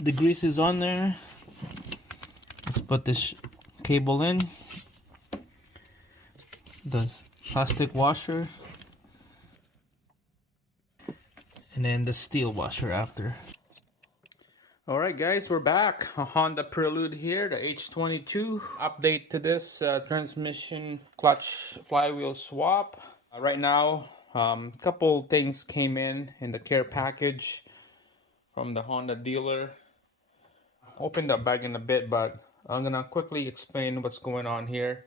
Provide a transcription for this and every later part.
the grease is on there. Let's put this cable in. The plastic washer. And then the steel washer after. Alright guys, we're back. A Honda Prelude here, the H22. Update to this transmission clutch flywheel swap. Right now, a couple things came in the care package from the Honda dealer. I'll open that bag in a bit, but I'm gonna quickly explain what's going on here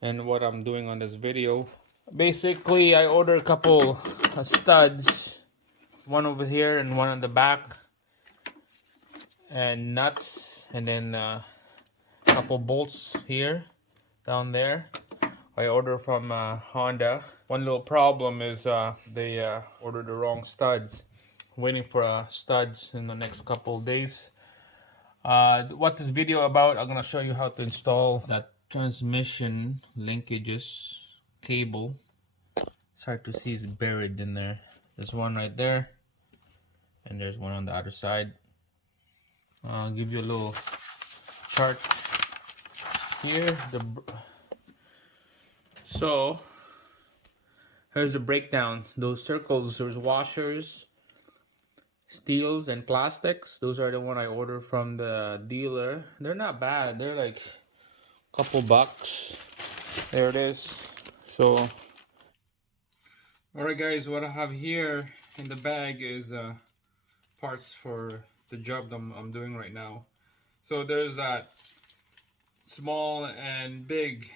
and what I'm doing on this video. Basically, I ordered a couple studs, one over here and one on the back, and nuts, and then a couple bolts here, down there. I ordered from Honda. One little problem is they ordered the wrong studs. Waiting for studs in the next couple of days. What this video about, I'm gonna show you how to install that transmission linkages cable. It's hard to see, it's buried in there. There's one right there, and there's one on the other side. I'll give you a little chart here. So here's the breakdown. Those circles, there's washers, steels, and plastics. Those are the one I ordered from the dealer. They're not bad. They're like a couple bucks. There it is. So alright guys, what I have here in the bag is parts for the job I'm doing right now. So there's that small and big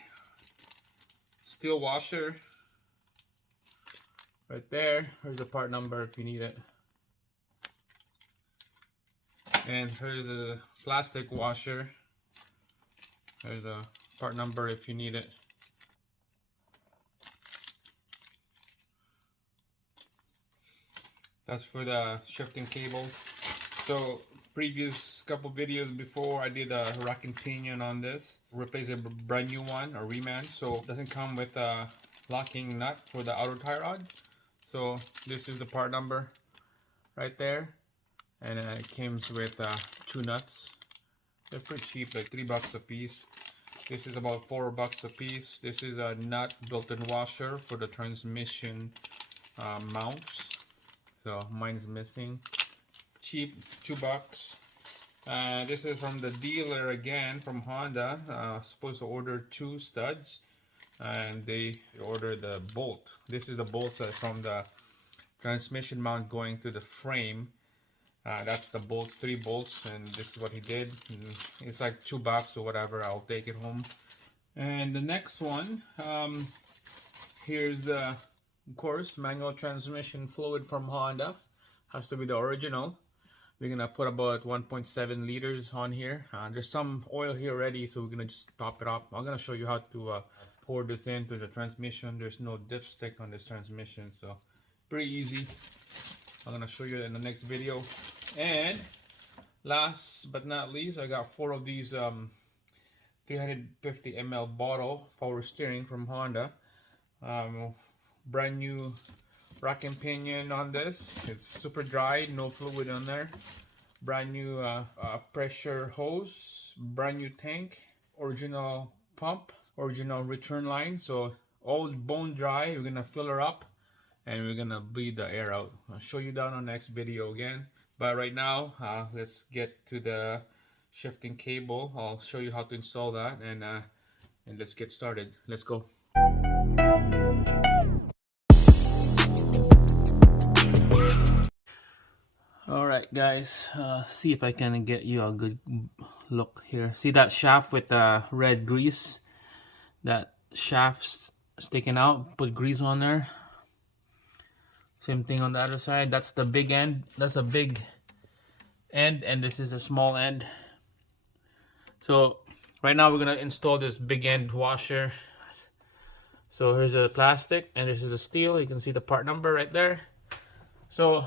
steel washer right there. Here's the part number if you need it. And here's a plastic washer. There's a part number if you need it. That's for the shifting cable. So previous couple videos before, I did a rack and pinion on this. Replace a brand new one, a reman. So it doesn't come with a locking nut for the outer tie rod. So this is the part number right there. And it comes with 2 nuts. They're pretty cheap, like $3 a piece. This is about $4 a piece. This is a nut built-in washer for the transmission mounts. So mine's missing. Cheap, $2. This is from the dealer again, from Honda. Supposed to order 2 studs, and they ordered the bolt. This is the bolts from the transmission mount going to the frame. That's the bolts, 3 bolts, and this is what he did. And it's like $2 or whatever. I'll take it home. And the next one, here's the, of course, manual transmission fluid from Honda. Has to be the original. We're gonna put about 1.7 liters on here. There's some oil here already, so we're gonna just top it up. I'm gonna show you how to pour this into the transmission. There's no dipstick on this transmission, so pretty easy. I'm gonna show you in the next video. And last but not least, I got 4 of these 350 ml bottle power steering from Honda. Brand new rack and pinion on this. It's super dry, no fluid on there. Brand new pressure hose, brand new tank, original pump, original return line. So all bone dry. We're gonna fill her up and we're gonna bleed the air out. I'll show you that on the next video again. But right now, let's get to the shifting cable. I'll show you how to install that, and let's get started. Let's go. Alright guys, see if I can get you a good look here. See that shaft with the red grease? That shaft's sticking out, put grease on there. Same thing on the other side. That's the big end. That's a big end, and this is a small end. So right now we're gonna install this big end washer. So here's a plastic and this is a steel. You can see the part number right there. So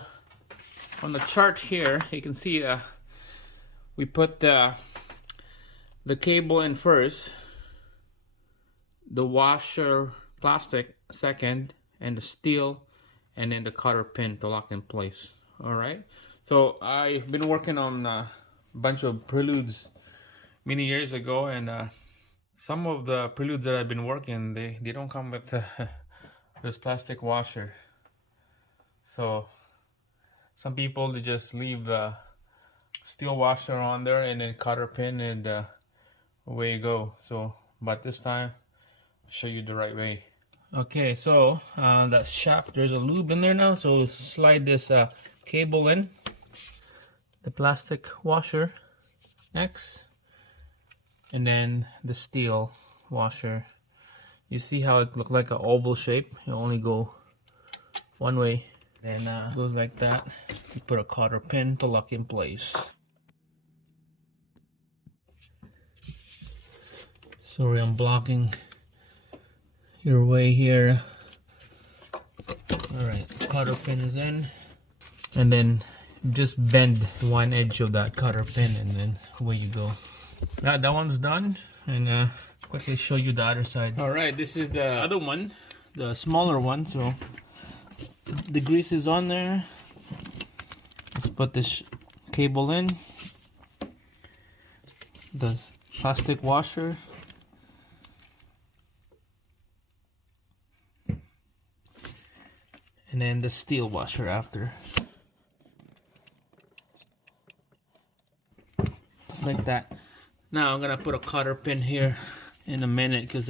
on the chart here, you can see we put the cable in first, the washer plastic second, and the steel, and then the cotter pin to lock in place. All right. So I've been working on bunch of Preludes many years ago, and some of the Preludes that I've been working, they don't come with this plastic washer. So some people, they just leave the steel washer on there and then cotter pin, and away you go. So but this time I'll show you the right way. Okay, so that shaft, there's a lube in there now, so slide this cable in the plastic washer next, and then the steel washer. You see how it looked like an oval shape? You only go one way, then goes like that. You put a cotter pin to lock in place. Sorry, I'm blocking your way here. Alright, cotter pin is in, and then just bend one edge of that cotter pin, and then away you go. That one's done, and quickly show you the other side. Alright, this is the other one, the smaller one. So the grease is on there. Let's put this cable in, the plastic washer, and then the steel washer after. Just like that. Now I'm gonna put a cotter pin here in a minute, because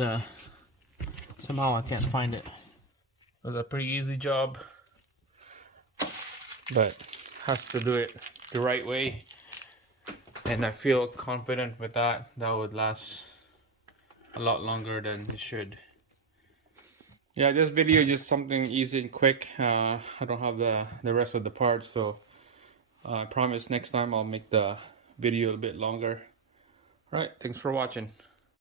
somehow I can't find it. It was a pretty easy job, but has to do it the right way, and I feel confident with that. That would last a lot longer than it should. Yeah, this video is just something easy and quick. I don't have the rest of the parts, so I promise next time I'll make the video a bit longer. Right, thanks for watching.